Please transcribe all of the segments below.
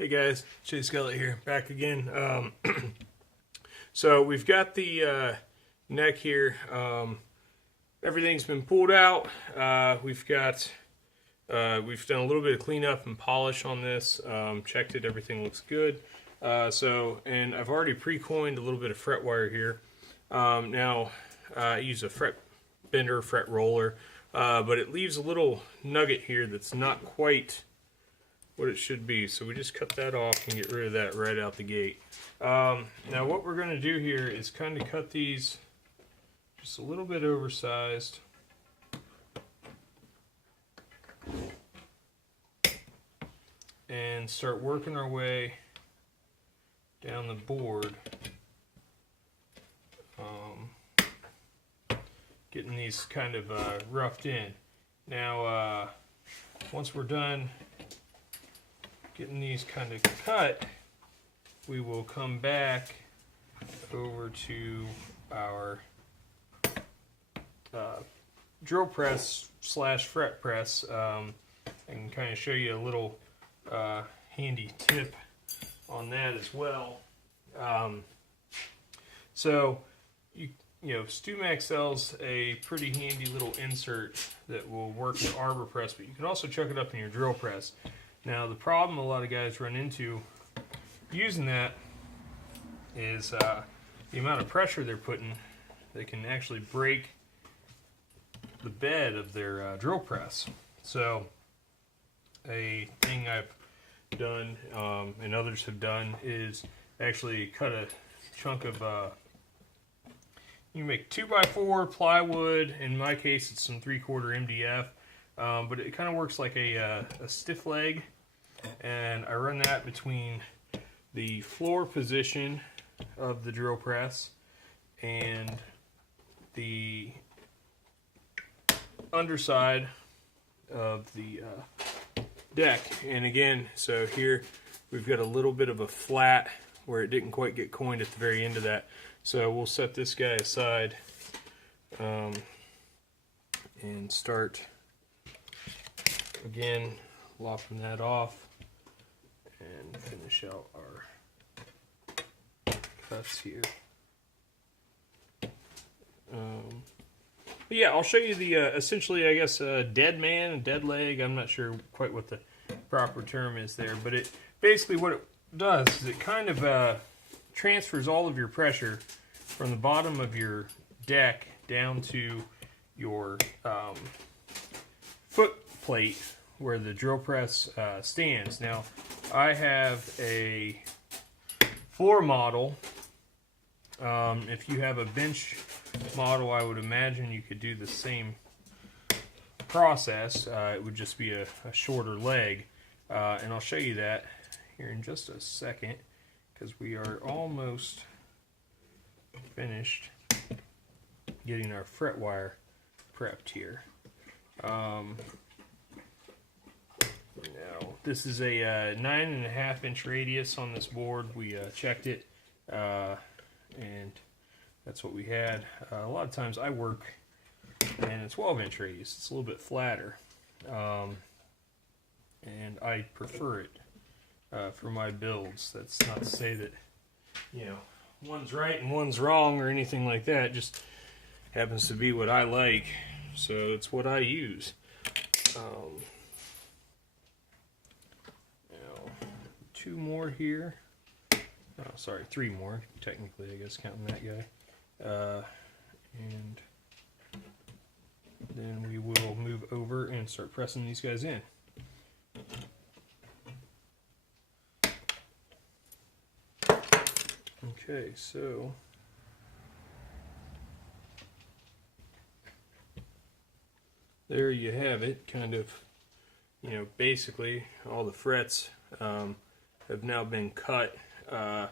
Hey guys, Chase Skellet here, back again. So we've got the neck here. Everything's been pulled out. We've done a little bit of cleanup and polish on this. Checked it, everything looks good. And I've already pre-coined a little bit of fret wire here. Now I use a fret bender, fret roller, but it leaves a little nugget here that's not quite what it should be, so we just cut that off and get rid of that right out the gate. Now what we're going to do here is kind of cut these just a little bit oversized, and start working our way down the board, getting these kind of roughed in. Now once we're done getting these kind of cut, we will come back over to our drill press slash fret press and kind of show you a little handy tip on that as well. So you know, StewMac sells a pretty handy little insert that will work in arbor press, but you can also chuck it up in your drill press. Now the problem a lot of guys run into using that is the amount of pressure they're putting. They can actually break the bed of their drill press. So a thing I've done and others have done is actually cut a chunk of you make 2x4 plywood. In my case it's some 3/4 MDF. But it kind of works like a stiff leg, and I run that between the floor position of the drill press and the underside of the deck. And again, so here we've got a little bit of a flat where it didn't quite get coined at the very end of that. So we'll set this guy aside and start again lopping that off and finish out our cuts here. But yeah, I'll show you the essentially, I guess, dead man and dead leg. I'm not sure quite what the proper term is there, but it basically what it does is it kind of transfers all of your pressure from the bottom of your deck down to your foot plate where the drill press stands. Now I have a floor model. If you have a bench model, I would imagine you could do the same process. It would just be a shorter leg, and I'll show you that here in just a second because we are almost finished getting our fret wire prepped here. Now, this is a 9.5 inch radius on this board. We checked it, and that's what we had. A lot of times I work in a 12 inch radius. It's a little bit flatter, and I prefer it for my builds. That's not to say that, you know, one's right and one's wrong or anything like that. It just happens to be what I like, so it's what I use. Two more here. Oh, sorry, three more, technically, I guess, counting that guy. And then we will move over and start pressing these guys in. Okay, so there you have it. Kind of, you know, basically all the frets have now been cut a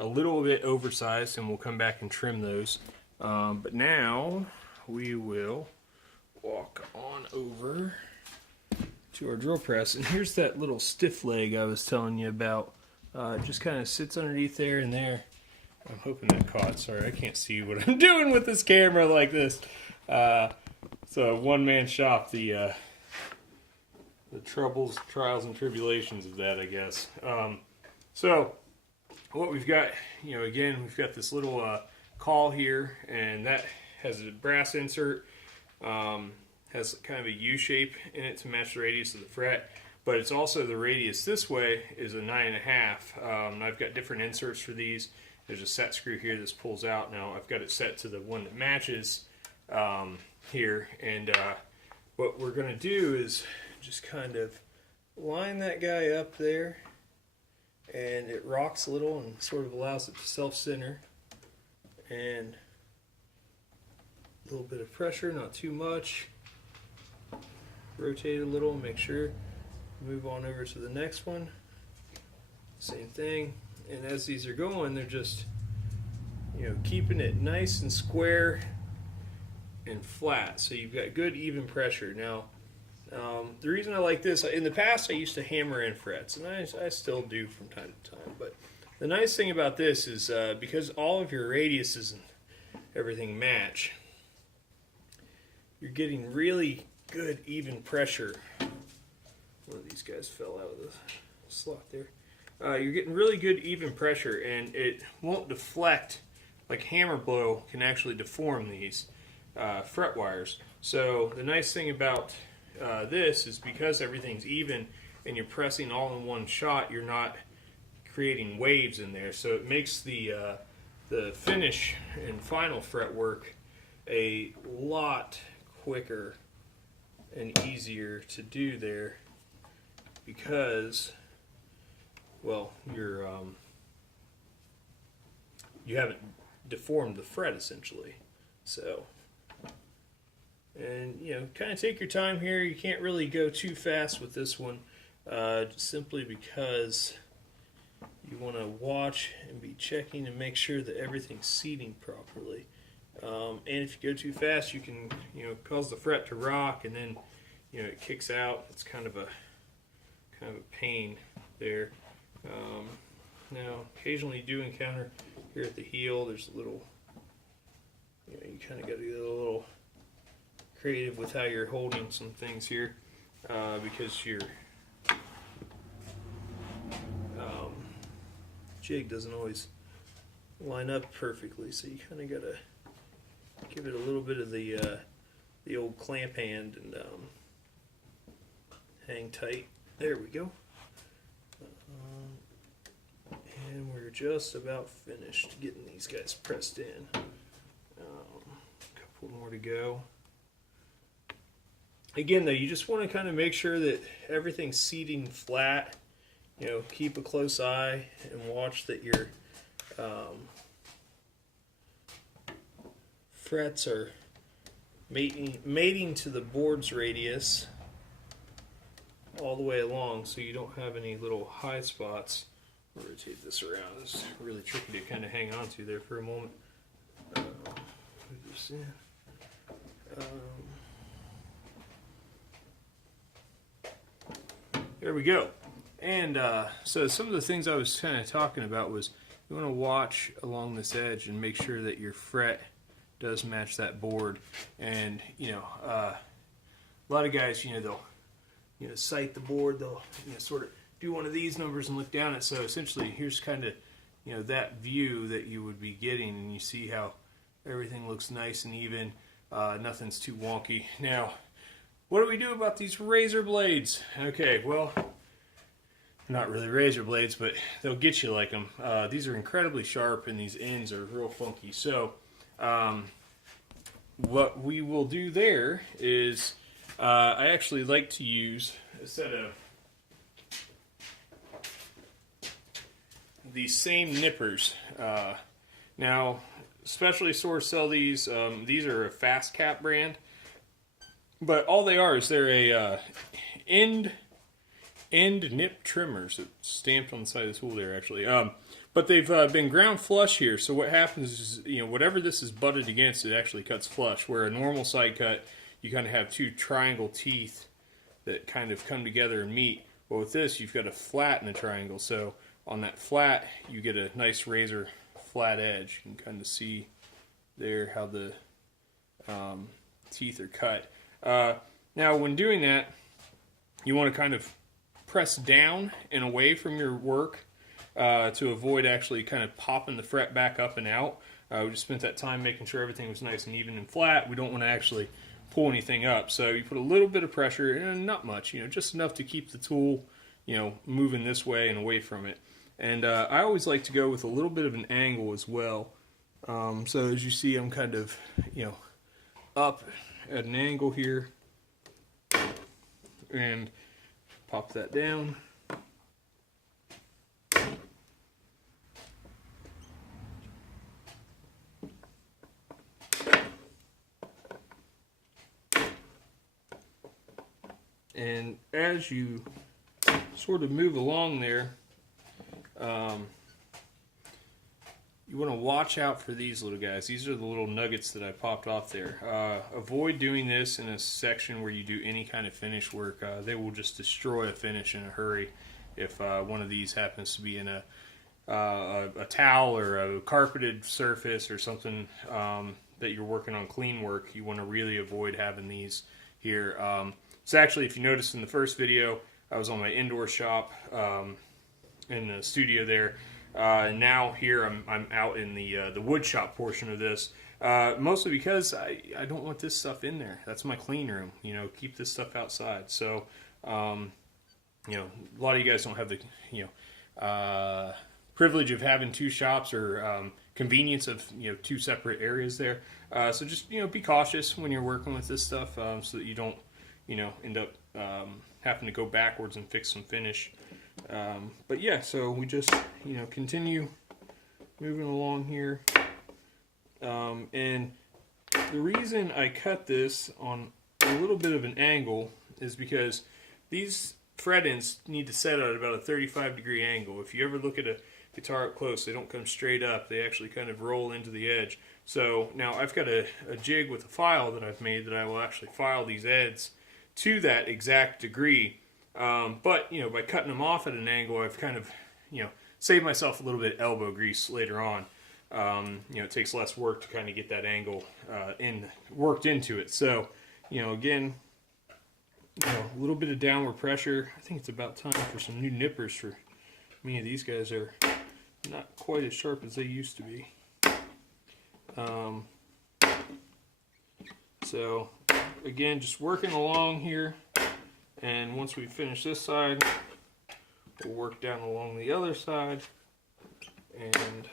little bit oversized, and we'll come back and trim those. But now we will walk on over to our drill press, and here's that little stiff leg I was telling you about. It just kind of sits underneath there and there. I'm hoping that caught. Sorry, I can't see what I'm doing with this camera like this. It's a one-man shop. The the troubles, trials, and tribulations of that, I guess. So what we've got, again, we've got this little caul here, and that has a brass insert, has kind of a U shape in it to match the radius of the fret, but it's also the radius this way is a 9.5. And I've got different inserts for these. There's a set screw here that pulls out. Now I've got it set to the one that matches here, and what we're going to do is just kind of line that guy up there, and it rocks a little and sort of allows it to self-center, and a little bit of pressure, not too much. Rotate a little, make sure. Move on over to the next one. Same thing. And as these are going, they're just, keeping it nice and square and flat. So you've got good even pressure. Now, the reason I like this, in the past I used to hammer in frets, and I still do from time to time. But the nice thing about this is because all of your radiuses and everything match, you're getting really good even pressure. One of these guys fell out of the slot there. You're getting really good even pressure, and it won't deflect like hammer blow can actually deform these fret wires. So the nice thing about this is because everything's even and you're pressing all in one shot, you're not creating waves in there. So it makes the finish and final fret work a lot quicker and easier to do there, because, well, you haven't deformed the fret essentially. So, and kind of take your time here. You can't really go too fast with this one, simply because you want to watch and be checking and make sure that everything's seating properly. And if you go too fast, you can cause the fret to rock, and then it kicks out. It's kind of a pain there. Now, occasionally you do encounter here at the heel, there's a little, you kind of got to get a little creative with how you're holding some things here, because your jig doesn't always line up perfectly, so you kind of got to give it a little bit of the old clamp hand and hang tight. There we go. And we're just about finished getting these guys pressed in. A couple more to go. Again, though, you just want to kind of make sure that everything's seating flat. Keep a close eye and watch that your frets are mating to the board's radius all the way along, so you don't have any little high spots. I'll rotate this around. It's really tricky to kind of hang on to there for a moment. Put this in. There we go. And so some of the things I was kind of talking about was you want to watch along this edge and make sure that your fret does match that board. And a lot of guys, they'll sight the board. They'll sort of do one of these numbers and look down at. So essentially, here's kind of that view that you would be getting, and you see how everything looks nice and even. Nothing's too wonky. Now, what do we do about these razor blades? Okay, well, not really razor blades, but they'll get you like them. These are incredibly sharp, and these ends are real funky. So what we will do there is I actually like to use a set of these same nippers. Now, specialty stores sell these. These are a Fast Cap brand, but all they are is they're a end nip trimmers. It's stamped on the side of the tool there, actually. But they've been ground flush here, so what happens is, whatever this is butted against, it actually cuts flush, where a normal side cut, you kind of have two triangle teeth that kind of come together and meet. Well, with this, you've got a flat in a triangle, so on that flat, you get a nice razor flat edge. You can kind of see there how the teeth are cut. Now, when doing that, you want to kind of press down and away from your work to avoid actually kind of popping the fret back up and out. We just spent that time making sure everything was nice and even and flat. We don't want to actually pull anything up. So you put a little bit of pressure, and not much, just enough to keep the tool, moving this way and away from it. And I always like to go with a little bit of an angle as well. So as you see, I'm kind of, up at an angle here, and pop that down. And as you sort of move along there, you want to watch out for these little guys. These are the little nuggets that I popped off there. Avoid doing this in a section where you do any kind of finish work. They will just destroy a finish in a hurry if one of these happens to be in a towel or a carpeted surface or something that you're working on clean work. You want to really avoid having these here. So actually, if you noticed in the first video, I was on my indoor shop in the studio there. And now here I'm out in the wood shop portion of this, mostly because I don't want this stuff in there. That's my clean room. Keep this stuff outside. So a lot of you guys don't have the privilege of having two shops or convenience of two separate areas there. So just be cautious when you're working with this stuff, so that you don't end up having to go backwards and fix some finish. But yeah, so we just continue moving along here, and the reason I cut this on a little bit of an angle is because these fret ends need to set at about a 35-degree angle. If you ever look at a guitar up close, they don't come straight up, they actually kind of roll into the edge. So now I've got a jig with a file that I've made that I will actually file these ends to that exact degree. But by cutting them off at an angle, I've kind of saved myself a little bit of elbow grease later on. It takes less work to kind of get that angle worked into it. So again, a little bit of downward pressure. I think it's about time for some new nippers for me. These guys are not quite as sharp as they used to be. So again, just working along here. And once we finish this side, we'll work down along the other side, and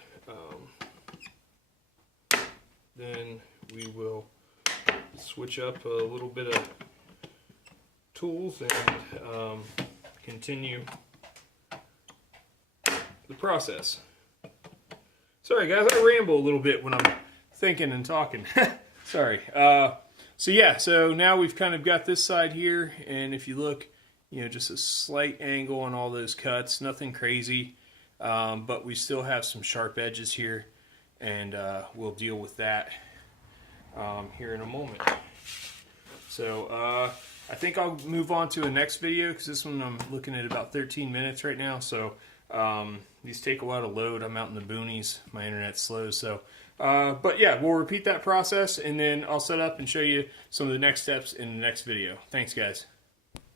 then we will switch up a little bit of tools and continue the process. Sorry guys, I ramble a little bit when I'm thinking and talking. Sorry. So yeah, so now we've kind of got this side here, and if you look, just a slight angle on all those cuts, nothing crazy, but we still have some sharp edges here, and we'll deal with that here in a moment. So I think I'll move on to a next video, because this one I'm looking at about 13 minutes right now, so these take a lot of load. I'm out in the boonies, my internet's slow, so but yeah, we'll repeat that process, and then I'll set up and show you some of the next steps in the next video. Thanks guys.